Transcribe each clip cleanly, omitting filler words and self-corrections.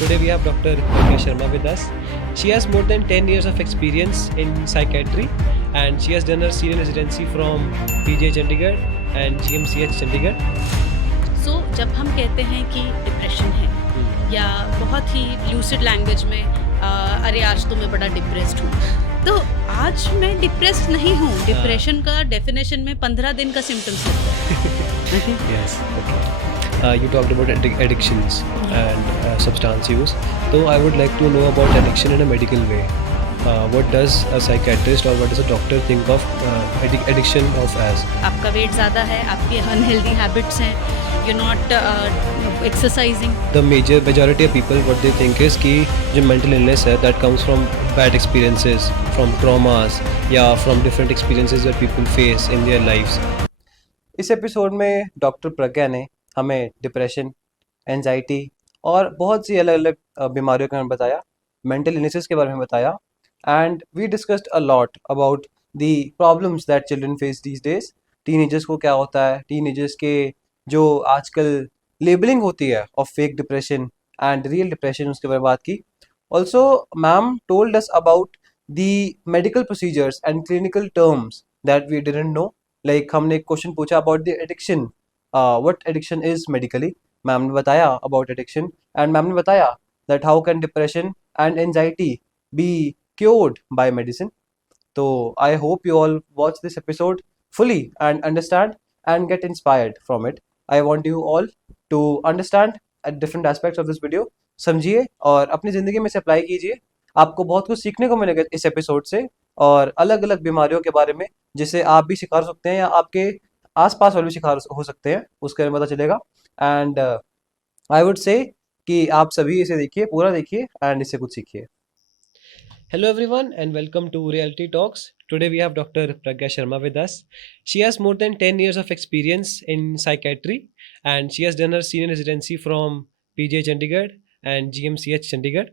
Today we have Dr. Pragya Sharma with us. She has more than 10 years of experience in psychiatry and she has done her senior residency from PJ Chandigarh and GMCH Chandigarh. So, जब हम कहते हैं कि depression है या बहुत ही lucid language में अरे आज तो मैं बड़ा डिप्रेस्ड हूँ, तो आज मैं डिप्रेस्ड नहीं हूँ. डिप्रेशन का डेफिनेशन में 15 दिन का सिम्टम्स होता है. Yes, okay. You talked about addictions and substance use. So I would like to know about addiction in a medical way. What does a psychiatrist or what does a doctor think of addiction of as? आपका wait ज़्यादा है, आपकी unhealthy habits हैं, you not exercising. The majority of people what they think is कि जो mental illness है that comes from bad experiences, from traumas या from different experiences that people face in their lives. इस episode में doctor प्रज्ञा ने हमें depression, anxiety और बहुत सी अलग अलग बीमारियों के बारे में बताया, मेंटल इलनेसेस के बारे में बताया and we discussed a lot about the problems that children face these days. Teenagers को क्या होता है, टीनेजर्स के जो आजकल लेबलिंग होती है of fake depression and real depression, उसके बारे में बात की. Also ma'am told us about the medical procedures and clinical terms that we didn't know. Like हमने एक क्वेश्चन पूछा about the addiction, what addiction is medically. Ma'am ने बताया अबाउट एडिक्शन एंड मैम ने बताया that how can depression and anxiety be cured by medicine. तो I hope you all watch this episode fully and understand and get inspired from it. I want you all to understand at different aspects of this video. समझिए और अपनी ज़िंदगी में से apply कीजिए. आपको बहुत कुछ सीखने को मिलेगा इस एपिसोड से और अलग अलग बीमारियों के बारे में जिसे आप भी शिकार हो सकते हैं या आपके आसपास वाले भी शिकार हो सकते हैं, उसके बारे में पता चलेगा. एंड आई वुड से कि आप सभी इसे देखिए, पूरा देखिए एंड इससे कुछ सीखिए. Hello everyone and welcome to Reality Talks. Today we have Dr. Pragya Sharma with us. She has more than 10 years of experience in psychiatry and she has done her senior residency from PJ Chandigarh and GMCH Chandigarh.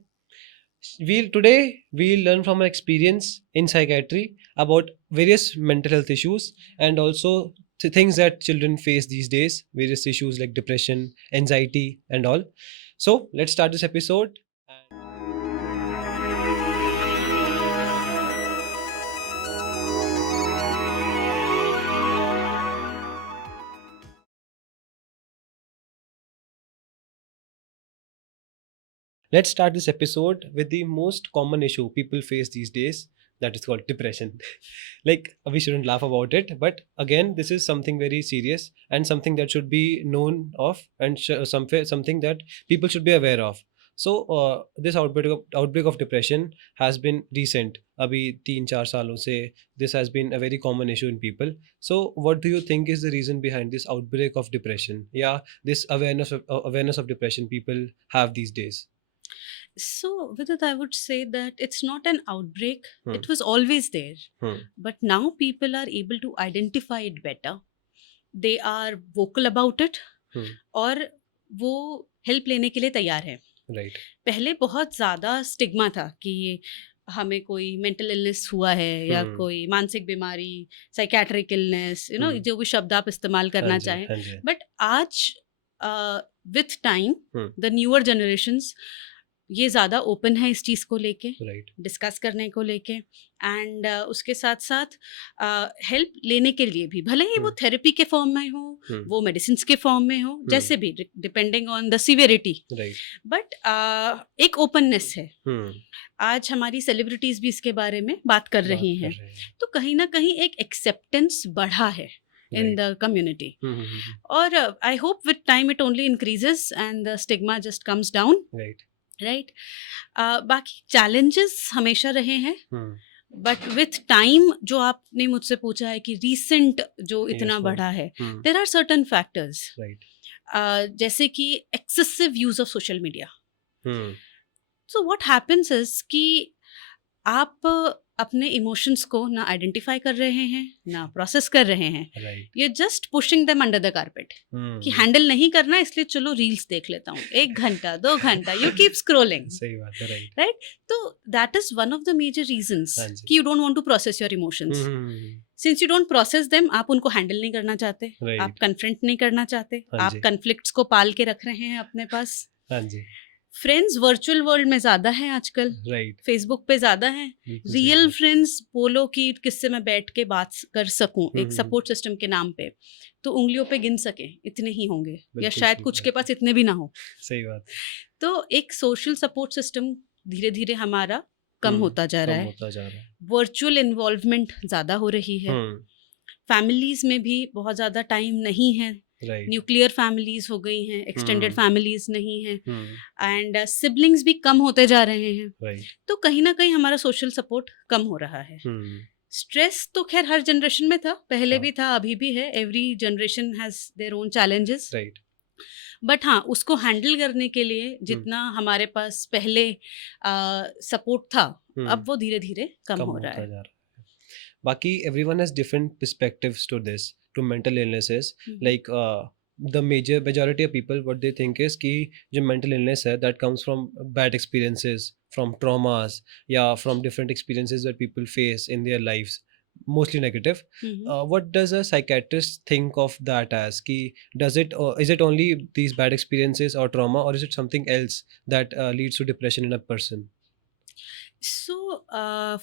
Today we'll learn from her experience in psychiatry about various mental health issues and also the things that children face these days, various issues like depression, anxiety and all. So let's start this episode. Let's start this episode with the most common issue people face these days, that is called depression. Like, we shouldn't laugh about it, but again, this is something very serious and something that should be known of and something that people should be aware of. So, this outbreak of depression has been recent. Abhi 3-4 सालों से this has been a very common issue in people. So, what do you think is the reason behind this outbreak of depression? Yeah, this awareness of depression people have these days. So, Vidit, I would say that it's not an outbreak. Hmm. It was always there. Hmm. But now people are able to identify it better. They are vocal about it. Hmm. और वो help लेने के लिए तैयार है. Right. पहले बहुत ज़्यादा स्टिग्मा था कि हमें कोई मेंटल इलनेस हुआ है या कोई मानसिक बीमारी, साइकेट्रिक इलनेस, यू नो, जो भी शब्द आप इस्तेमाल करना चाहें. बट आज with time the newer generations ये ज़्यादा ओपन है इस चीज़ को लेके, डिस्कस करने को लेके एंड उसके साथ साथ हेल्प लेने के लिए भी, भले ही वो थेरेपी के फॉर्म में हो, वो मेडिसिन के फॉर्म में हो, जैसे भी depending on the severity. But एक ओपननेस है. आज हमारी सेलिब्रिटीज़ भी इसके बारे में बात कर रही हैं, तो कहीं ना कहीं एक एक्सेप्टेंस बढ़ा है in the community. और I hope with time it only increases and the stigma just comes down. Right. बाकी challenges हमेशा रहे हैं, बट विथ टाइम जो आपने मुझसे पूछा है कि recent जो इतना बढ़ा है, there are certain factors. जैसे कि excessive use of social media. So what happens is कि आप अपने इमोशंस को ना आइडेंटिफाई कर रहे हैं, ना प्रोसेस कर रहे हैं. You just pushing them under the carpet कि हैंडल नहीं करना, इसलिए चलो रील्स देख लेता हूँ 1 घंटा 2 घंटा, यू कीप स्क्रोलिंग. सही बात है. राइट. तो that is one of the major reasons कि you don't want to process your emotions. Since you don't process them, आप उनको हैंडल नहीं करना चाहते, आप कन्फ्रंट नहीं करना चाहते, आप कन्फ्लिक्ट्स को पाल के रख रहे हैं अपने पास. फ्रेंड्स वर्चुअल वर्ल्ड में ज़्यादा हैं आजकल, राइट, फेसबुक पे ज़्यादा हैं। बिल्कुल सही रियल बात। फ्रेंड्स बोलो कि किससे मैं बैठ के बात कर सकूं एक हम्म, सपोर्ट सिस्टम के नाम पे, तो उंगलियों पे गिन सके इतने ही होंगे, या बिल्कुल शायद सही कुछ के बात पास इतने भी ना हो। सही बात। तो एक सोशल सपोर्ट सिस्टम धीरे धीरे हमारा कम होता जा रहा कम है। होता जा रहा है। वर्चुअल इन्वॉल्वमेंट ज़्यादा हो रही है। फैमिलीज में भी बहुत ज़्यादा टाइम नहीं है। राइट, न्यूक्लियर फैमिलीज हो गई हैं, एक्सटेंडेड हम्म, फैमिलीज नहीं हैं, एंड सिबलिंग्स भी कम होते जा रहे हैं। राइट, तो कहीं ना कहीं हमारा सोशल सपोर्ट कम हो रहा है। स्ट्रेस तो खैर हर जनरेशन में था, पहले हाँ, भी था, अभी भी है। Every generation has their own challenges. Right, but हाँ, उसको हैंडल करने के लिए जितना हमारे पास पहले सपोर्ट था, अब वो धीरे धीरे कम कम हो रहा होता है। जा रहा है। बाकी everyone has different perspectives to this, to mental illnesses. Like the majority of people what they think is कि जो mental illness है that comes from bad experiences, from traumas या from different experiences that people face in their lives, mostly negative. What does a psychiatrist think of that as? कि does it is it only these bad experiences or trauma, or is it something else that leads to depression in a person? So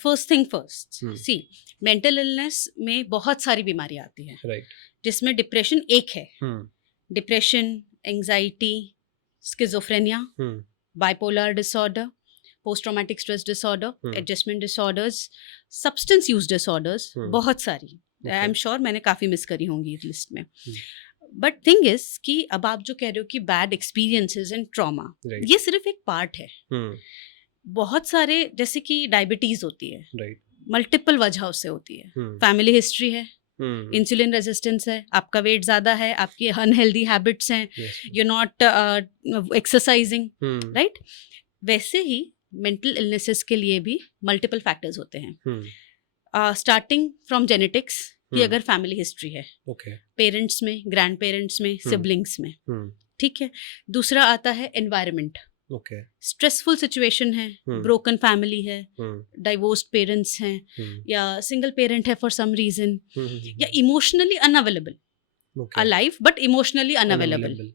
first thing first, Hmm. See mental illness में बहुत सारी बीमारी आती हैं, Right. जिसमें depression एक है। Depression, anxiety, schizophrenia, bipolar disorder, post traumatic stress disorder, adjustment disorders, substance use disorders, बहुत सारी। आई एम श्योर मैंने काफ़ी मिस करी होंगी इस लिस्ट में। बट थिंग इज कि अब आप जो कह रहे हो कि bad experiences and trauma, Right. ये सिर्फ एक पार्ट है। बहुत सारे, जैसे कि डायबिटीज होती है, Right. मल्टीपल वजहों से होती है। फैमिली हिस्ट्री है, इंसुलिन रेजिस्टेंस है, आपका वेट ज़्यादा है, आपकी अनहेल्दी हैबिट्स हैं, यू नॉट एक्सरसाइजिंग, राइट। वैसे ही मेंटल इलनेसेस के लिए भी मल्टीपल फैक्टर्स होते हैं, स्टार्टिंग फ्रॉम जेनेटिक्स, कि अगर फैमिली हिस्ट्री है, पेरेंट्स में, ग्रैंड पेरेंट्स में, सिबलिंग्स में, ठीक है। दूसरा आता है एनवायरनमेंट, स्ट्रेसफुल सिचुएशन है, ब्रोकन फैमिली है, डाइवोर्स्ड पेरेंट्स हैं, या सिंगल पेरेंट है फॉर सम रीजन, या emotionally unavailable, alive but emotionally unavailable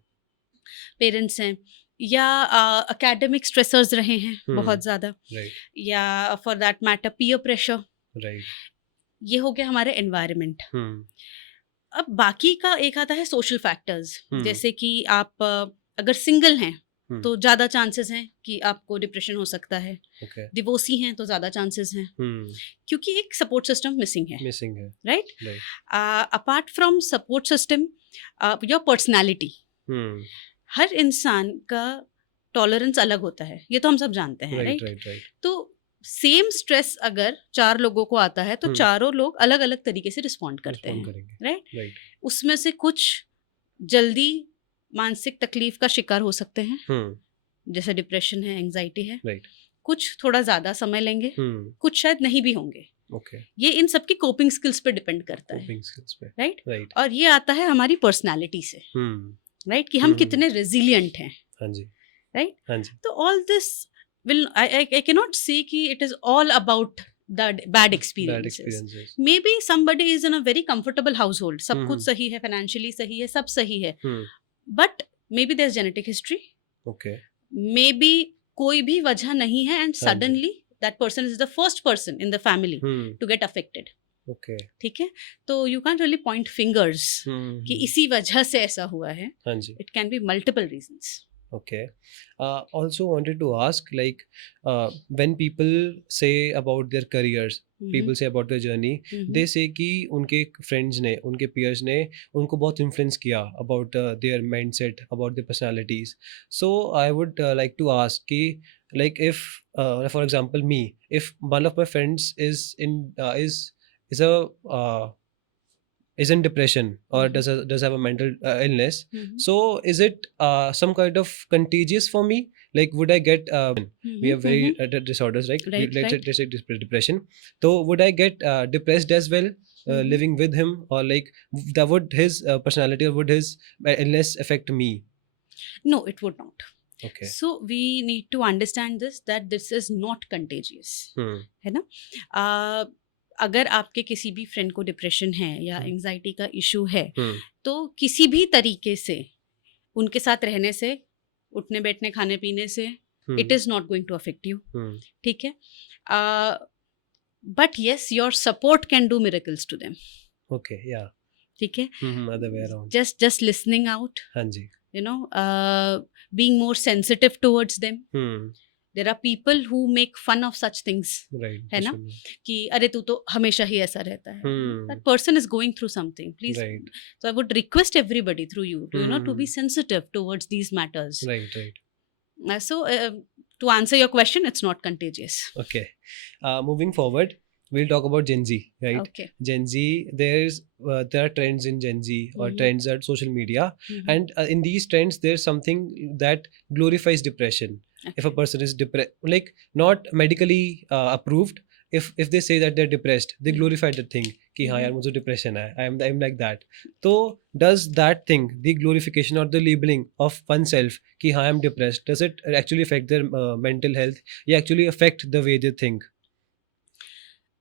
parents हैं, या एकेडमिक स्ट्रेसर्स रहे हैं बहुत ज़्यादा, या for that matter peer pressure. ये हो गया हमारे एनवायरनमेंट। अब बाकी का एक आता है सोशल फैक्टर्स, जैसे कि आप अगर सिंगल हैं तो ज़्यादा चांसेस हैं कि आपको डिप्रेशन हो सकता है। डिवोर्सी हैं तो ज़्यादा चांसेस हैं, क्योंकि एक सपोर्ट सिस्टम मिसिंग है, right. Apart from support system, your personality, हर इंसान का टॉलरेंस अलग होता है, ये तो हम सब जानते हैं, राइट। तो सेम स्ट्रेस अगर 4 लोगों को आता है तो चारों लोग अलग अलग तरीके से रिस्पॉन्ड करते हैं, राइट। उसमें से कुछ जल्दी मानसिक तकलीफ का शिकार हो सकते हैं, जैसे डिप्रेशन है, एंजाइटी है, कुछ थोड़ा ज्यादा समय लेंगे, कुछ शायद नहीं भी होंगे। ये इन सबकी कोपिंग स्किल्स पे डिपेंड करता है, राइट। और ये आता है हमारी पर्सनालिटी से, राइट, कि हम कितने रेजिलिएंट हैं, राइट। तो all this will I cannot say कि it is all about the bad experiences. Maybe somebody is in a very comfortable household, सब कुछ सही है, financially सही है, सब सही है, but maybe there's genetic history, maybe कोई भी वजह नहीं है, and suddenly that person is the first person in the family to get affected. ठीक है, तो you can't really point fingers कि इसी वजह से ऐसा हुआ है, it can be multiple reasons. Also wanted to ask, like when people say about their careers, people say about their journey, they say कि उनके friends ने, उनके peers ने उनको बहुत influence किया about their mindset, about their personalities. So I would like to ask कि like if for example me, if one of my friends is in depression or does have a mental illness, so is it some kind of contagious for me? Like would I get we have very disorders, right? Let's say depression, so would I get depressed as well living with him, or like would his personality or would his illness affect me? No, it would not. So we need to understand this, that this is not contagious, है ना। अगर आपके किसी भी friend को depression है या anxiety का इशू है, तो किसी भी तरीके से उनके साथ रहने से, उठने बैठने खाने पीने से, it is not going to affect you, ठीक है. But yes, your support can do miracles to them. Okay, yeah. ठीक है. Other way around. just listening out, हाँ जी. you know, being more sensitive towards them. There are people who make fun of such things, Right. है ना, कि अरे तू तो हमेशा ही ऐसा रहता है. That person is going through something, please. Right. So I would request everybody through you to, you know, to be sensitive towards these matters. Right. So to answer your question, it's not contagious. Okay. Moving forward, we'll talk about Gen Z, right? Okay. Gen Z, there are trends in Gen Z or trends at social media, and in these trends, there's something that glorifies depression. Okay. If a person is depressed, like not medically approved, if they say that they're depressed, they glorify the thing. कि हाँ यार मुझे depression है, I'm like that. So does that thing, the glorification or the labeling of oneself कि हाँ I'm depressed, does it actually affect their mental health? या actually affect the way they think?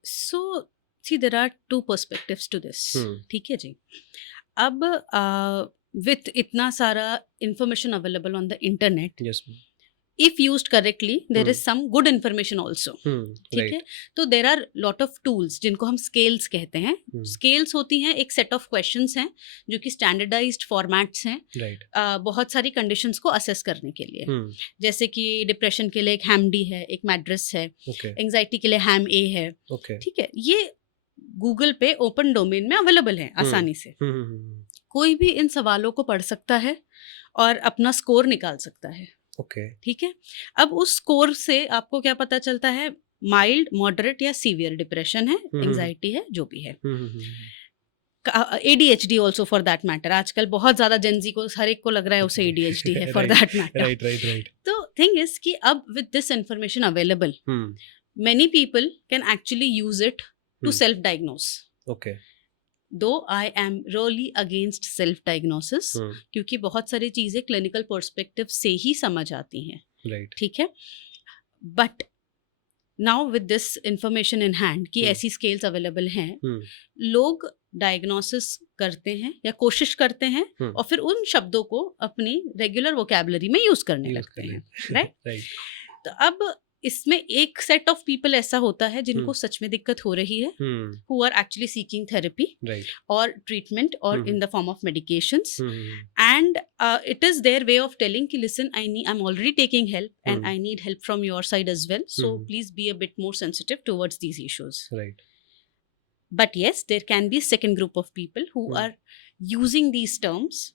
So see, there are two perspectives to this. ठीक है जी. अब with इतना सारा information available on the internet, yes, if used correctly, there is some good information also. ठीक है. तो there are lot of tools जिनको हम scales कहते हैं. Scales होती हैं, एक set of questions हैं जो कि standardized formats हैं. Right. बहुत सारी conditions को assess करने के लिए. जैसे कि depression के लिए एक HAM-D है, एक MADRS है. Okay. anxiety के लिए HAM-A है. Okay. ठीक है. ये Google पे open domain में available है आसानी से. कोई भी इन सवालों को पढ़ सकता है और अपना स्कोर निकाल सकता है. Okay. ठीक है. अब उस स्कोर से आपको क्या पता चलता है, माइल्ड, मॉडरेट या सीवियर डिप्रेशन है, एंजाइटी है, जो भी है. ADHD also for that matter. आजकल बहुत ज्यादा जेंजी को हर एक को लग रहा है उसे ADHD है फॉर दैट मैटर. राइट. तो थिंग इज कि अब with this information available, many people can actually use it to self diagnose. Okay. Though I am really against self diagnosis, क्योंकि बहुत सारी चीजें क्लिनिकल पर्सपेक्टिव से ही समझ आती हैं. राइट. ठीक है. But now with this information in hand कि ऐसी स्केल्स अवेलेबल हैं, लोग डायग्नोसिस करते हैं या कोशिश करते हैं और फिर उन शब्दों को अपनी रेगुलर वोकैबुलरी में यूज करने लगते हैं. राइट. तो अब इसमें एक सेट ऑफ पीपल ऐसा होता है जिनको सच में दिक्कत हो रही है, who are actually seeking therapy or treatment or in the form of medications, and it is their way of telling कि listen, I'm already taking help and I need help from your side as well, so please be a bit more sensitive towards these issues. Right. But yes, there can be a second group of people who are using these terms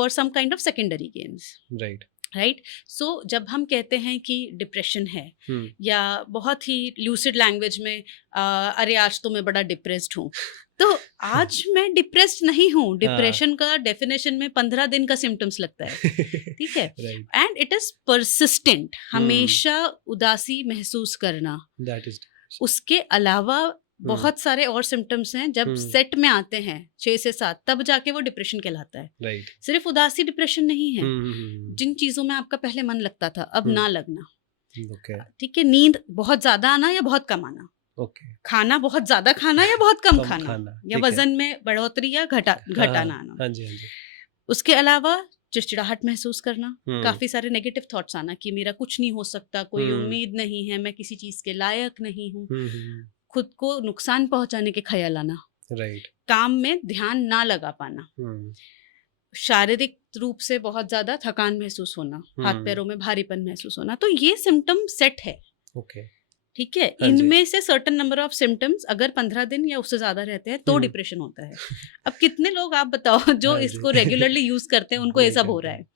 for some kind of secondary gains. Right. Right. So जब हम कहते हैं कि depression है, या बहुत ही lucid language में अरे आज तो मैं बड़ा डिप्रेस्ड हूँ, तो आज मैं डिप्रेस्ड नहीं हूँ. डिप्रेशन का डेफिनेशन में 15 दिन का सिम्टम्स लगता है. ठीक है. And it is persistent. हमेशा उदासी महसूस करना. उसके अलावा बहुत सारे और सिम्टम्स हैं. जब सेट में आते हैं 6 से 7, तब जाके वो डिप्रेशन कहलाता है. Right. सिर्फ उदासी डिप्रेशन नहीं है. जिन चीजों में आपका पहले मन लगता था अब ना लगना. ठीक है. नींद बहुत ज्यादा आना या बहुत कम आना. खाना बहुत ज्यादा खाना या बहुत कम खाना. या वजन में बढ़ोतरी या घटाना आना. उसके अलावा चिड़चिड़ाहट महसूस करना, काफी सारे नेगेटिव थॉट्स आना कि मेरा कुछ नहीं हो सकता, कोई उम्मीद नहीं है, मैं किसी चीज के लायक नहीं हूँ, खुद को नुकसान पहुंचाने के ख्याल आना. राइट. काम में ध्यान ना लगा पाना. शारीरिक रूप से बहुत ज्यादा थकान महसूस होना, हाथ पैरों में भारीपन महसूस होना. तो ये सिम्टम सेट है. ओके. ठीक है. इनमें से सर्टेन नंबर ऑफ सिम्टम्स अगर 15 दिन या उससे ज्यादा रहते हैं तो डिप्रेशन होता है. अब कितने लोग आप बताओ जो इसको रेगुलरली यूज करते हैं, उनको ये सब हो रहा है.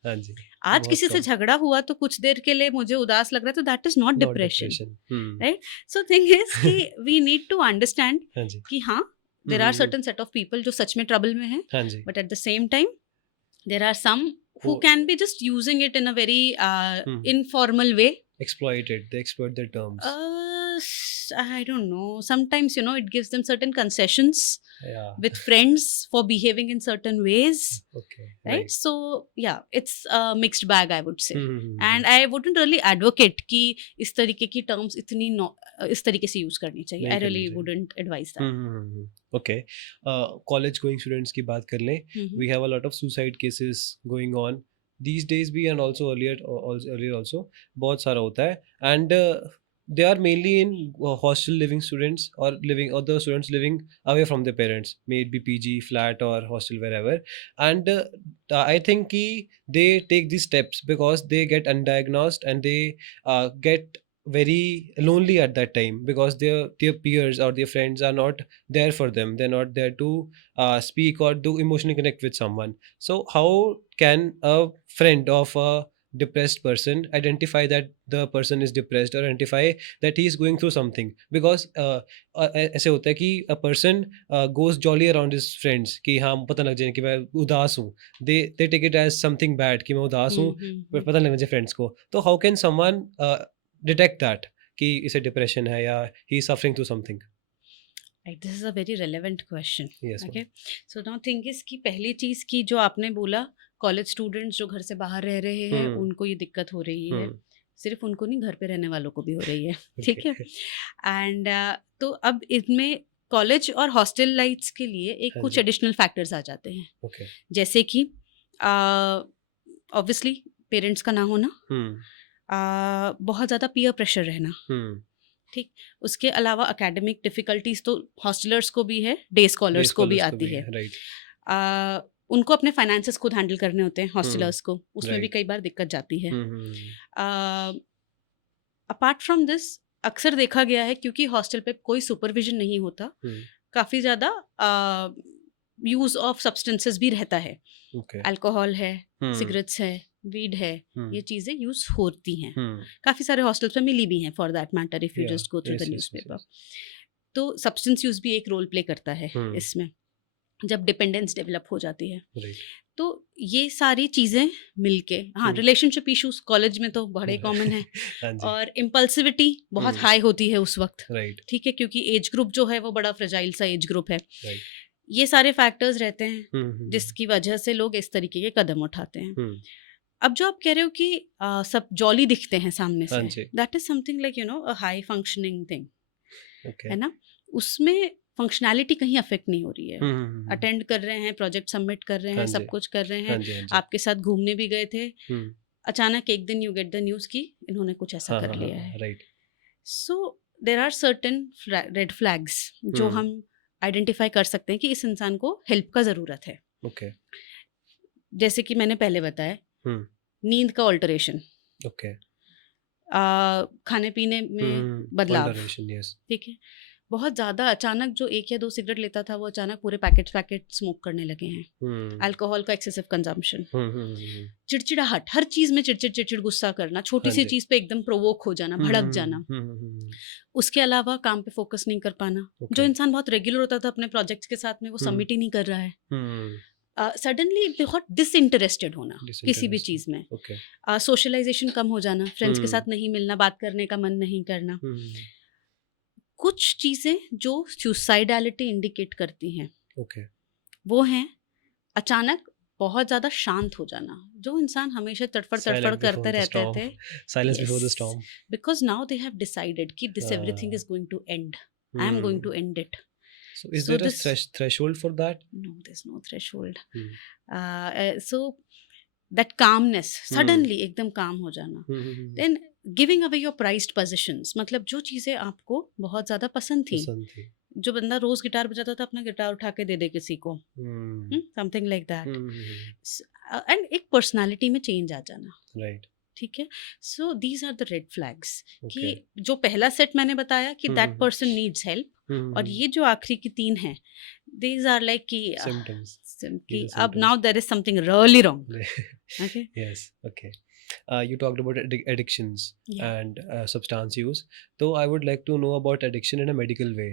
आज किसी से झगड़ा हुआ तो कुछ देर के लिए मुझे उदास लग रहा है, तो that is not depression. Right. So thing is कि वी नीड टू अंडरस्टैंड कि हाँ, there are certain set of people जो सच में ट्रबल में हैं, but at the same time there are some who can be just using it in a very informal way. They exploit their terms. I don't know. Sometimes, you know, it gives them certain concessions with friends for behaving in certain ways. Okay. Right? So, yeah, it's a mixed bag, I would say. And I wouldn't really advocate कि इस तरीके की terms इस तरीके से use करनी चाहिए. I really wouldn't advise that. Okay. College going students की बात कर लें. We have a lot of suicide cases going on. these days भी and also earlier also बहुत सारा होता है, and they are mainly in hostel living students or the students living away from their parents, may it be PG, flat or hostel, wherever. And I think they take these steps because they get undiagnosed and they get very lonely at that time because their peers or their friends are not there for them. They're not there to speak or to emotionally connect with someone. So how can a friend of a depressed person identify that the person is depressed or identify that he is going through something? Because ऐसे होता है कि a person goes jolly around his friends कि हाँ पता लग जाए कि मैं उदास हूँ, they take it as something bad कि मैं उदास हूँ, पता लग जाए फ्रेंड्स को. तो how can someone detect that कि इसे डिप्रेशन है या he suffering through something? Right, this is a very relevant question. Yes, ma'am. Okay, so now thing is कि पहली चीज़ की जो आपने बोला, कॉलेज स्टूडेंट्स जो घर से बाहर रह रहे हैं उनको ये दिक्कत हो रही है, सिर्फ उनको नहीं, घर पे रहने वालों को भी हो रही है. ठीक है. एंड तो अब इसमें कॉलेज और हॉस्टल लाइट्स के लिए एक कुछ एडिशनल फैक्टर्स आ जाते हैं. Okay. जैसे कि ऑब्वियसली पेरेंट्स का ना होना, बहुत ज़्यादा पीयर प्रेशर रहना. ठीक. उसके अलावा एकेडमिक डिफिकल्टीज तो हॉस्टलर्स को भी है, डे स्कॉलर्स को भी आती है. राइट. उनको अपने फाइनेंसेस खुद हैंडल करने होते हैं हॉस्टलर्स को, उसमें भी कई बार दिक्कत जाती है. अपार्ट फ्रॉम दिस अक्सर देखा गया है क्योंकि हॉस्टल पे कोई सुपरविजन नहीं होता, काफ़ी ज़्यादा यूज़ ऑफ सब्सटेंसेस भी रहता है. अल्कोहल है, सिगरेट्स है, वीड है, ये चीज़ें यूज होती हैं. काफ़ी सारे हॉस्टल्स में मिली भी हैं for that matter if you just go through the newspaper. तो सब्सटेंस यूज भी एक रोल प्ले करता है इसमें, जब डिपेंडेंस डेवलप हो जाती है. तो ये सारी चीज़ें मिलके, हाँ, रिलेशनशिप इश्यूज कॉलेज में तो बड़े कॉमन है. और इम्पल्सिविटी बहुत हाई होती है उस वक्त. ठीक है, क्योंकि एज ग्रुप जो है वो बड़ा फ्रेजाइल सा एज ग्रुप है. ये सारे फैक्टर्स रहते हैं जिसकी वजह से लोग इस तरीके के कदम उठाते हैं. अब जो आप कह रहे हो कि सब जॉली दिखते हैं सामने से, that is something like a high functioning thing, है ना. उसमें फंक्शनैलिटी कहीं अफेक्ट नहीं हो रही है. अटेंड कर रहे हैं, प्रोजेक्ट सबमिट कर रहे हैं, सब कुछ कर रहे हैं, आपके साथ घूमने भी गए थे, अचानक एक दिन यू गेट द न्यूज़ कि इन्होंने कुछ ऐसा कर लिया है. So there are certain red flags जो हम आइडेंटिफाई कर सकते हैं कि इस इंसान को हेल्प का ज़रूरत है. जैसे कि मैंने पहले बताया, नींद का ऑल्टरेशन, खाने पीने में बदलाव. ठीक है, बहुत ज़्यादा अचानक जो 1 या 2 सिगरेट लेता था वो अचानक पूरे पैकेट स्मोक करने लगे हैं. अल्कोहल का एक्सेसिव कंजम्पशन, चिड़चिड़ाहट, हर चीज़ में चिड़चिड़ गुस्सा करना, छोटी सी चीज़ पे एकदम प्रोवोक हो जाना, भड़क जाना. उसके अलावा काम पे फोकस नहीं कर पाना. जो इंसान बहुत रेगुलर होता था अपने प्रोजेक्ट्स के साथ में, वो सबमिट ही नहीं कर रहा है. सडनली बहुत डिसइंटरेस्टेड होना किसी भी चीज़ में. सोशलाइजेशन कम हो जाना, फ्रेंड्स के साथ नहीं मिलना, बात करने का मन नहीं करना. कुछ चीज़ें जो सुसाइडैलिटी इंडिकेट करती हैं, वो हैं अचानक बहुत ज़्यादा शांत हो जाना. जो इंसान हमेशा तड़फड़ करते रहते थे, silence before the storm, because now they have decided कि this everything is going to end, I am going to end it. So is there a threshold for that? No, there's no threshold. So that calmness, suddenly एकदम काम हो जाना. Then giving away your prized possessions, मतलब जो चीज़ें आपको बहुत ज़्यादा पसंद थी. जो बंदा रोज गिटार बजाता था, अपना गिटार उठा के दे दे किसी को, समथिंग लाइक दैट. एंड एक पर्सनालिटी में चेंज आ जाना. राइट. ठीक है. So these are the red flags कि जो पहला सेट मैंने बताया कि दैट पर्सन नीड्स हेल्प, और ये जो आखिरी की 3 हैं, दीज आर लाइक कि अब now there is something really wrong. Okay. Yes. Okay. You talked about addictions and substance use. So I would like to know about addiction in a medical way.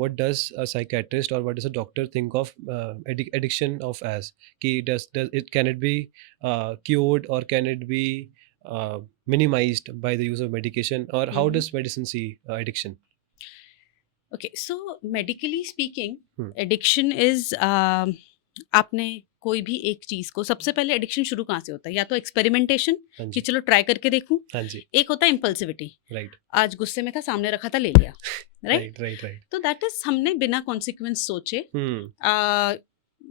What does a psychiatrist or what does a doctor think of addiction of as? Can it be cured, or can it be minimized by the use of medication, or how does medicine see addiction? Okay, so medically speaking, addiction is आपने कोई भी एक चीज को, सबसे पहले addiction शुरू कहाँ से होता है? या तो एक्सपेरिमेंटेशन कि चलो ट्राई करके देखूं, एक होता है इम्पल्सिविटी, आज गुस्से में था, सामने रखा था, ले लिया. राइट. तो दैट इज हमने बिना कॉन्सिक्वेंस सोचे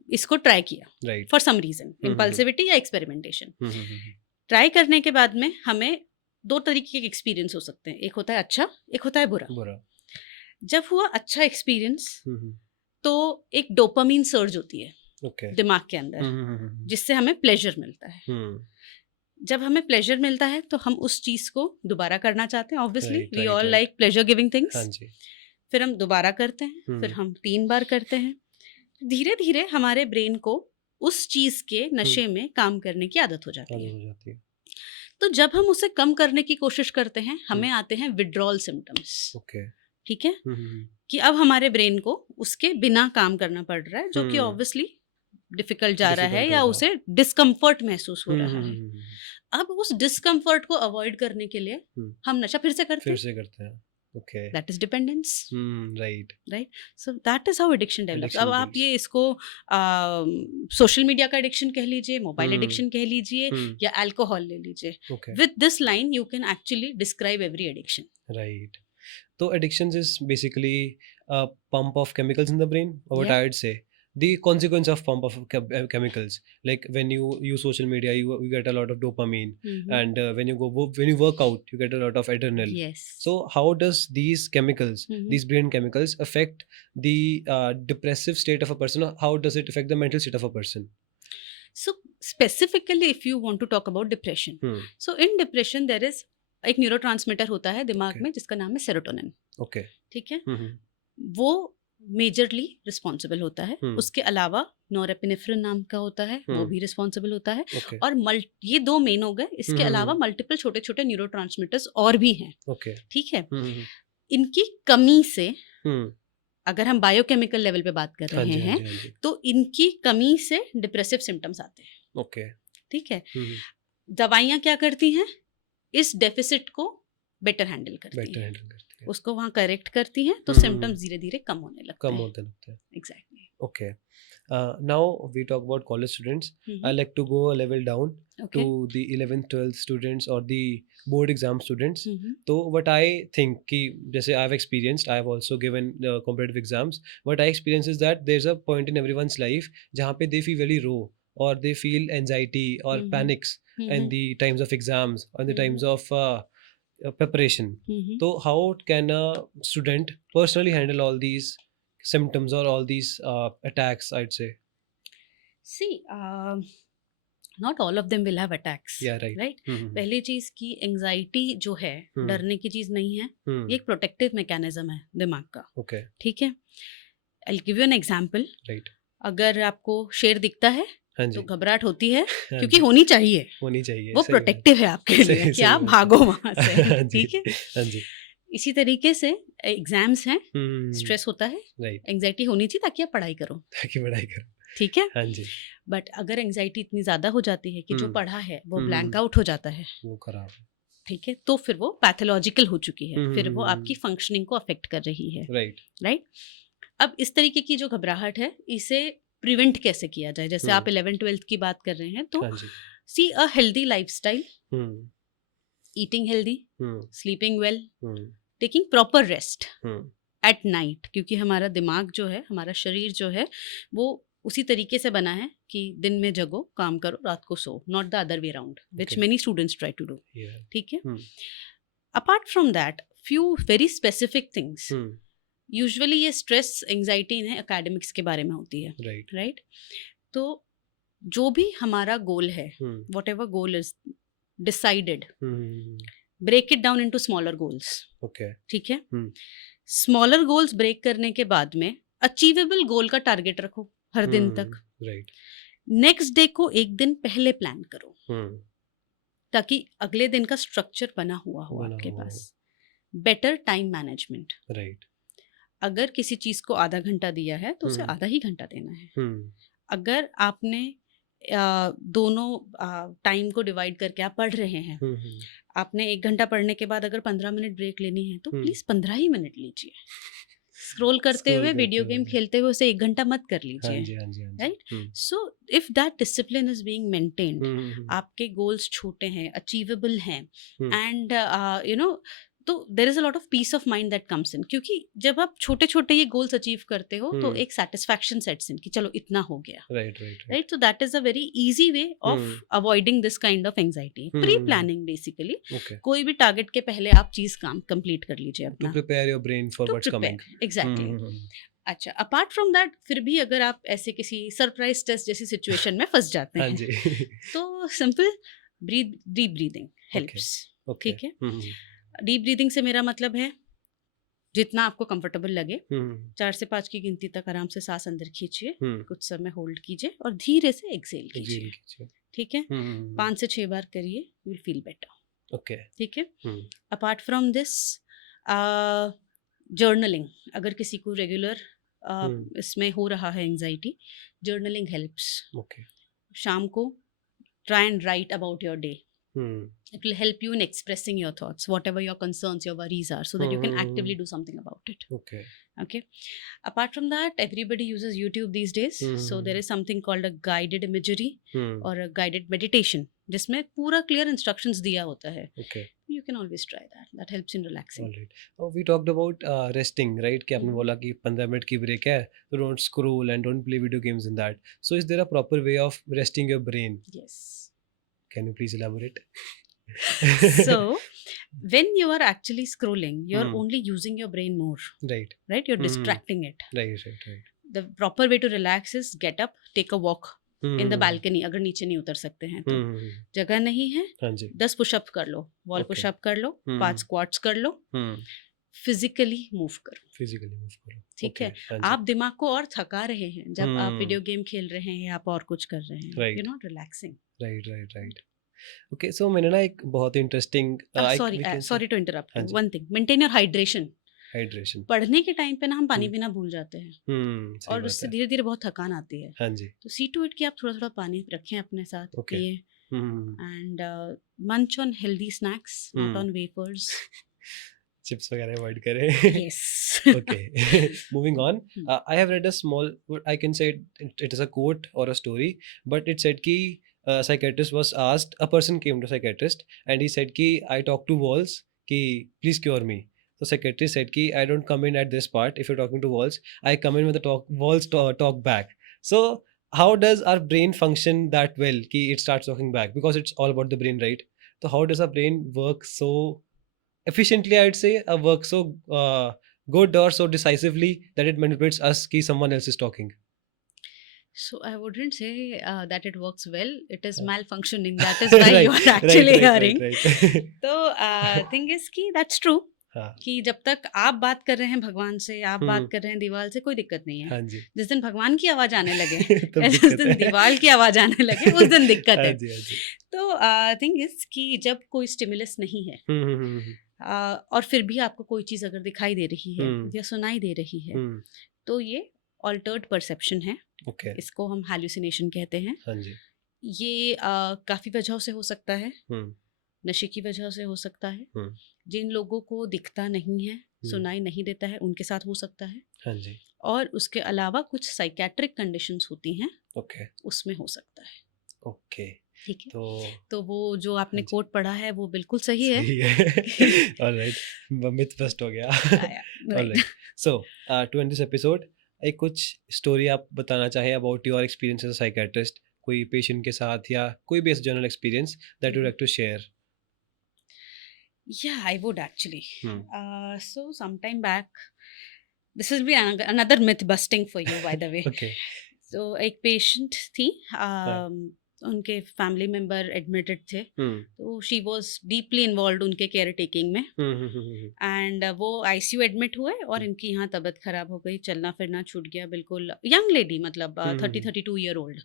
इसको ट्राई किया right for some reason, impulsivity या एक्सपेरिमेंटेशन। ट्राई करने के बाद में हमें दो तरीके के एक्सपीरियंस हो सकते हैं, एक होता है अच्छा, एक होता है बुरा। बुरा जब हुआ अच्छा एक्सपीरियंस तो एक डोपामीन सर्ज होती है ओके दिमाग के अंदर, जिससे हमें प्लेजर मिलता है। जब हमें प्लेजर मिलता है तो हम उस चीज को दोबारा करना चाहते हैं, obviously we all like pleasure giving things. फिर हम दोबारा करते हैं, फिर हम 3 बार करते हैं। धीरे धीरे हमारे ब्रेन को उस चीज के नशे में काम करने की आदत हो जाती है। तो जब हम उसे कम करने की कोशिश करते हैं, हमें आते हैं विड्रॉल सिम्टम्स। ठीक है, कि अब हमारे ब्रेन को उसके बिना काम करना पड़ रहा है, जो कि ऑब्वियसली डिफिकल्ट जा रहा है, या उसे डिस्कम्फर्ट महसूस हो रहा है। अब उस डिस्कम्फर्ट को अवॉइड करने के लिए हम नशा फिर से करते हैं। Okay. That is dependence. Right. So that is how addiction develops. अब आप ये इसको सोशल मीडिया का एडिक्शन कह लीजिए, मोबाइल एडिक्शन कह लीजिए, या अल्कोहल ले लीजिए। With this line you can actually describe every addiction. Right. So addictions is basically a pump of chemicals in the brain, or what I would say. The consequence of pump of chemicals, like when you use social media, you get a lot of dopamine, and when you work out, you get a lot of adrenaline. Yes. So how does these chemicals, these brain chemicals, affect the depressive state of a person, or how does it affect the mental state of a person? So specifically if you want to talk about depression, so in depression there is एक neurotransmitter होता है दिमाग में जिसका नाम है serotonin. Okay. ठीक है, वो मेजरली रिस्पॉन्सिबल होता है। उसके अलावा नॉरेपिनेफ्रिन नाम का होता है, वो भी रिस्पॉन्सिबल होता है। और ये 2 मेन हो गए, इसके अलावा मल्टीपल छोटे छोटे न्यूरोट्रांसमीटर्स और भी हैं। ठीक है, इनकी कमी से, अगर हम बायोकेमिकल लेवल पे बात कर रहे हैं, तो इनकी कमी से डिप्रेसिव सिम्टम्स आते हैं। ठीक है, दवाइयाँ क्या करती हैं, इस डेफिसिट को बेटर हैंडल करती हैं, उसको वहाँ करेक्ट करती हैं, तो सिम्टम्स धीरे धीरे कम होने लगते हैं। Exactly. Okay. Now we talk about college students. I like to go a level down to the 11th 12th students or the board exam students. So what I think कि जैसे I've experienced, I've also given competitive exams. What I experience is that there's a point in everyone's life जहाँ पे they feel very low, or they feel anxiety or panics in the times of exams, or in the times of preparation. So how can a student personally handle all these symptoms or all these attacks, I'd say? See, not all of them will have attacks. Yeah, right. पहली चीज की anxiety जो है, डरने की चीज नहीं है, ये एक प्रोटेक्टिव मैकेनिज्म है दिमाग का। ठीक है, I'll give you an example. Right. अगर आपको शेर दिखता है तो घबराहट होती है, क्योंकि होनी चाहिए, वो प्रोटेक्टिव है आपके लिए कि आप भागो वहां से। ठीक है, इसी तरीके से एग्जाम्स हैं, स्ट्रेस होता है, एंजाइटी होनी चाहिए ताकि आप पढ़ाई करो। ठीक है, बट अगर एंजाइटी इतनी ज्यादा हो जाती है कि जो पढ़ा है वो ब्लैंक आउट हो जाता है, वो खराब है। ठीक है, तो फिर वो पैथोलॉजिकल हो चुकी है, फिर वो आपकी फंक्शनिंग को अफेक्ट कर रही है। राइट। अब इस तरीके की जो घबराहट है, इसे प्रिवेंट कैसे किया जाए? जैसे आप 11th 12th की बात कर रहे हैं, तो see a healthy lifestyle, eating healthy, sleeping well, taking proper rest at night, क्योंकि हमारा दिमाग जो है, हमारा शरीर जो है, वो उसी तरीके से बना है कि दिन में जगो, काम करो, रात को सो, not the other way around, which many students try to do. ठीक है, apart from that few very specific things, usually ये स्ट्रेस एंजाइटी है एकेडमिक्स के बारे में होती है। राइट। तो जो भी हमारा गोल है, whatever goal is decided, break it down into smaller goals. ठीक है, स्मॉलर गोल्स ब्रेक करने के बाद में अचीवेबल गोल का टारगेट रखो हर दिन तक। नेक्स्ट डे को एक दिन पहले प्लान करो, ताकि अगले दिन का स्ट्रक्चर बना हुआ हो आपके पास। Better time management. अगर किसी चीज को आधा घंटा दिया है तो उसे आधा ही घंटा देना है। अगर आपने दोनों टाइम को डिवाइड करके आप पढ़ रहे हैं, आपने 1 घंटा पढ़ने के बाद अगर 15 मिनट ब्रेक लेनी है तो प्लीज 15 ही मिनट लीजिए। स्क्रॉल करते हुए, वीडियो गेम खेलते हुए उसे 1 घंटा मत कर लीजिए। Right. So if that discipline is being maintained, आपके गोल्स छोटे हैं, अचीवेबल हैं, एंड यू नो तो there is a lot of peace of mind that comes in, क्योंकि जब आप छोटे छोटे ये गोल्स अचीव करते हो तो एक सेटिस्फैक्शन सेट्स इन कि चलो इतना हो गया, right. So that is a very easy way of avoiding this kind of anxiety. Pre planning basically, कोई भी टारगेट के पहले आप चीज काम कंप्लीट कर लीजिए अपना, to prepare your brain for what's coming. Exactly. अच्छा, अपार्ट फ्रॉम दैट, फिर भी अगर आप ऐसे किसी सरप्राइज टेस्ट जैसी सिचुएशन में फंस जाते हैं तो सिंपल डीप ब्रीदिंग हेल्प्स. ठीक है, डीप ब्रीदिंग से मेरा मतलब है जितना आपको कंफर्टेबल लगे 4 से 5 की गिनती तक आराम से सांस अंदर खींचिए, कुछ समय होल्ड कीजिए और धीरे से एक्सेल कीजिए. ठीक है, 5 से 6 बार करिए, you will feel better. Okay, ठीक है. अपार्ट फ्रॉम दिस, जर्नलिंग, अगर किसी को रेगुलर इसमें हो रहा है एंजाइटी, जर्नलिंग हेल्प्स. शाम को try and right about your day. It will help you in expressing your thoughts, whatever your concerns, your worries are, so that you can actively do something about it. Okay. Apart from that, everybody uses YouTube these days. So there is something called a guided imagery or a guided meditation, जिसमें पूरा clear instructions दिया होता है. You can always try that. That helps in relaxing. Alright. We talked about resting, right? कि आपने बोला कि 15 minute की break है, so don't scroll and don't play video games in that. So is there a proper way of resting your brain? Yes. Can you please elaborate? So when you are actually scrolling, you're only using your brain more, right? You're distracting it. Right. The proper way to relax is get up, take a walk in the balcony. अगर नीचे नहीं उतर सकते हैं तो जगह नहीं है, 10 पुशअप कर लो, वॉल पुशअप कर लो, 5 स्क्वाट्स कर लो, फिजिकली मूव करो. ठीक है, आप दिमाग को और थका रहे हैं जब आप वीडियो गेम खेल रहे हैं या आप और कुछ कर रहे हैं, you're not relaxing. Right. Okay, so मैंने ना एक बहुत interesting sorry to interrupt you. One thing, maintain your hydration. पढ़ने के टाइम पे ना हम पानी पीना भूल जाते हैं और उससे धीरे धीरे बहुत थकान आती है. तो सी टू इट कि आप थोड़ा थोड़ा पानी रखें अपने साथ, पिए, एंड मंच on healthy snacks, not on wafers. Chips वगैरह अवॉइड करें. Yes. Okay. Moving on. I have read a small, I can say it is a quote or a story, but it said कि psychiatrist was asked, a person came to psychiatrist and he said कि I talk to walls कि please cure me. So psychiatrist said कि I don't come in at this part. If you're talking to walls, I come in when the walls talk back. So how does our brain function that well कि it starts talking back, because it's all about the brain, right? So how does our brain work so efficiently, I'd say, work so good or so decisively that it manipulates us कि someone else is talking? So I wouldn't say that it works well. It is malfunctioning. That is why you are actually hearing. तो thing is कि that's true. कि जब तक आप बात कर रहे हैं भगवान से, आप बात कर रहे हैं दीवार से, कोई दिक्कत नहीं है. जिस दिन भगवान की आवाज आने लगे जिस दिन दीवार की आवाज आने लगे उस दिन दिक्कत है. तो थिंग इज कि जब कोई स्टिमुलस नहीं है और फिर भी आपको कोई चीज अगर दिखाई दे रही है या सुनाई दे रही है, तो ये ऑल्टर्ड परसेप्शन है. इसको हम हैल्यूसिनेशन कहते हैं. ये काफी वजहों से हो सकता है. नशे की वजह से हो सकता है. जिन लोगों को दिखता नहीं है, सुनाई नहीं देता है, उनके साथ हो सकता है. और उसके अलावा कुछ साइकेट्रिक कंडीशंस होती हैं, उसमें हो सकता है. ठीक है, तो वो जो आपने कोट पढ़ा है वो बिल्कुल सही है. ऑलराइट, मिथ बस्ट हो गया. Alright, so to end this episode, एक कुछ स्टोरी आप बताना चाहें about your experience as a psychiatrist, कोई पेशेंट के साथ या कोई भी ऐसा general experience that you like to share. Yeah, I would actually. So sometime back, this will be another myth busting for you, by the way. So एक patient थी, उनके फैमिली मेंबर एडमिटेड थे, तो शी वाज डीपली इन्वॉल्व्ड उनके care taking में, and वो ICU admit हुए और इनकी यहाँ तबीयत खराब हो गई, चलना फिरना छूट गया. बिल्कुल यंग लेडी, मतलब 32 ईयर ओल्ड.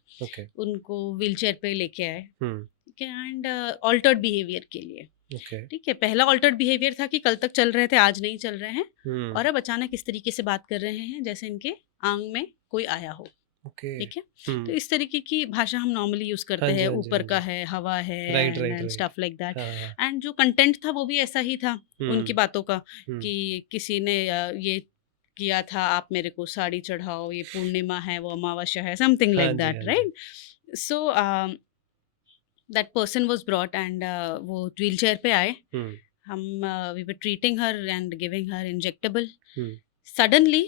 उनको व्हील चेयर पे लेके आए, ठीक है, एंड ऑल्टर्ड बिहेवियर के लिए. ठीक है, पहला ऑल्टर्ड बिहेवियर था कि कल तक चल रहे थे, आज नहीं चल रहे हैं, और अब अचानक इस तरीके से बात कर रहे हैं जैसे इनके आंग में कोई आया हो. ठीक है, तो इस तरीके की भाषा हम नॉर्मली यूज करते हैं, ऊपर का है, हवा है, and stuff like that. And जो कंटेंट था वो भी ऐसा ही था उनकी बातों का, कि किसी ने ये किया था, आप मेरे को साड़ी चढ़ाओ, ये पूर्णिमा है, वो अमावस्या है, something like that, right. So that person was brought and वो व्हील चेयर पे आए. हम we were treating her and giving her injectable. Hmm. Suddenly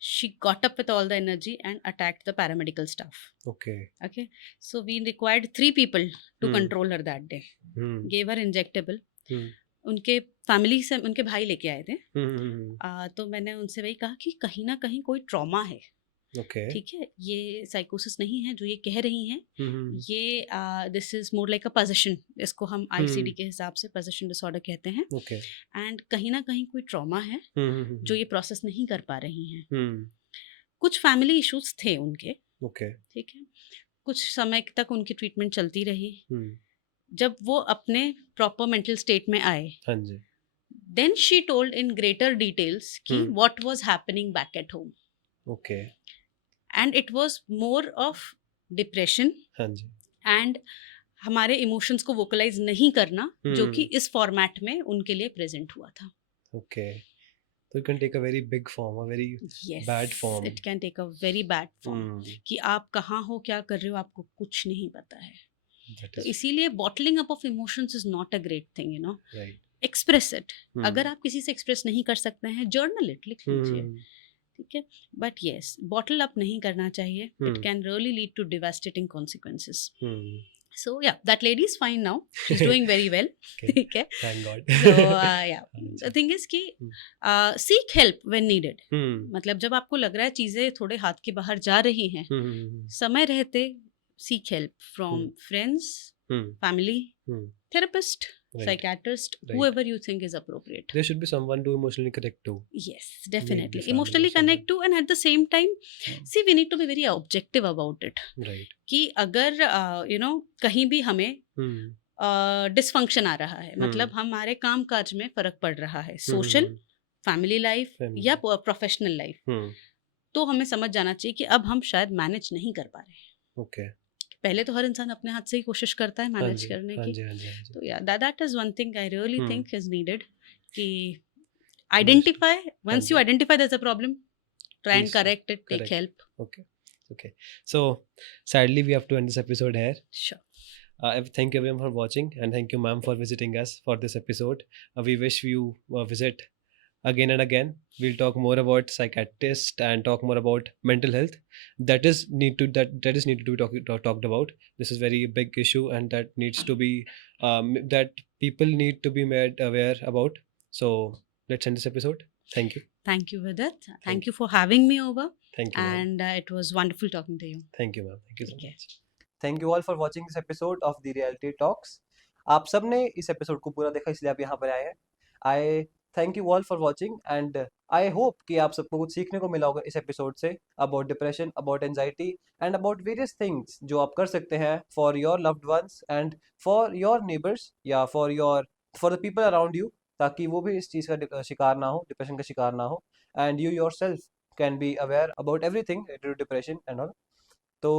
she got up with all the energy and attacked the paramedical staff. Okay. Okay, so we required 3 people to Hmm. control her that day. Hmm. Gave her injectable. Hmm. उनके family से उनके भाई लेके आए थे. Hmm. तो मैंने उनसे वही कहा कि कहीं ना कहीं कोई ट्रॉमा है. Okay. ठीक है, ये साइकोसिस नहीं है जो ये कह रही हैं. Hmm. ये this is more like a possession. इसको हम आईसीडी के हिसाब से पोजेशन डिसऑर्डर कहते हैं. Okay. एंड कहीं ना कहीं कोई ट्रॉमा है Hmm. जो ये प्रोसेस नहीं कर पा रही हैं. Hmm. कुछ फैमिली इश्यूज थे उनके. Okay. ठीक है, कुछ समय तक उनकी ट्रीटमेंट चलती रही. Hmm. जब वो अपने प्रॉपर मेंटल स्टेट में आए, हाँ जी. Then she told in greater details कि Hmm. What was happening back at home. Okay. And it was more of depression हाँ जी. एंड हमारे इमोशंस को वोकलाइज नहीं करना, जो कि Hmm. इस फॉर्मेट में उनके लिए प्रेजेंट हुआ था. Okay. So it can take a very big form, a very Yes, bad form. it can take a very bad form. Hmm. कि आप कहाँ हो, क्या कर रहे हो, आपको कुछ नहीं पता है. That तो is इसीलिए bottling up of emotions is not a great thing, you know. right. Express it. Hmm. अगर आप किसी से एक्सप्रेस नहीं कर सकते हैं, जर्नल इट, लिख लीजिए. Hmm. ठीक है, बट येस, बॉटल अप नहीं करना चाहिए. It Hmm. Can really lead to devastating consequences. Hmm. So yeah, that lady is fine now. She's doing very well. Okay. ठीक है. Thank God. So yeah, हाँ the जी. thing is कि Hmm. seek help when needed. Hmm. मतलब जब आपको लग रहा है चीजें थोड़े हाथ के बाहर जा रही हैं, Hmm. समय रहते seek help from Hmm. friends, Hmm. family, Hmm. therapist, Right. psychiatrist, Right. whoever you think is appropriate. There should be someone to emotionally connect to. Yes, definitely. family, Emotionally someone. connect to, and at the same time, Hmm. see, we need to be very objective about it. Right. कि अगर you know कहीं भी हमें Hmm. Dysfunction आ रहा है, मतलब हमारे काम काज में फर्क पड़ रहा है, सोशल, फैमिली लाइफ Family. या प्रोफेशनल लाइफ, Hmm. तो हमें समझ जाना चाहिए कि अब हम शायद मैनेज नहीं कर पा रहे हैं. Okay. पहले तो हर इंसान अपने हाथ से ही कोशिश करता है हाँ मैनेज जी. करने हाँ की. जी. हाँ जी. हाँ जी. तो या that is one thing I really Hmm. Think is needed कि आइडेंटिफाई, वंस यू जी. Identify there is a problem, try and Please correct it, take correct. Help. Okay. Okay. So sadly we have to end this episode here. Sure. Thank you everyone for watching, and thank you ma'am for visiting us for this episode. We wish you visit again and again. We'll talk more about psychiatrists and talk more about mental health. That is needed to be talked about. This is very big issue, and that needs to be that people need to be made aware about. So let's end this episode. Thank you. Thank you, Vidit. Thank you for having me over, Thank you, ma'am. and it was wonderful talking to you. Thank you, ma'am. Thank you so Okay. much. Thank you all for watching this episode of The Reality Talks. आप सब ने इस episode को पूरा देखा, इसलिए आप यहाँ पर आए हैं. आई thank you all for watching, and I hope कि आप सबको कुछ सीखने को मिला होगा इस एपिसोड से about depression, about anxiety and about various things जो आप कर सकते हैं for your loved ones and for your neighbours या for the people around you, ताकि वो भी इस चीज़ का शिकार ना हो, डिप्रेशन का शिकार ना हो, and you yourself can be aware about everything related to depression and all. So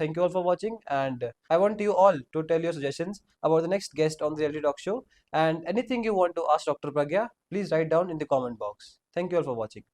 thank you all for watching, and I want you all to tell your suggestions about the next guest on the Reality Talk Show, and anything you want to ask Dr. Pragya, please write down in the comment box. Thank you all for watching.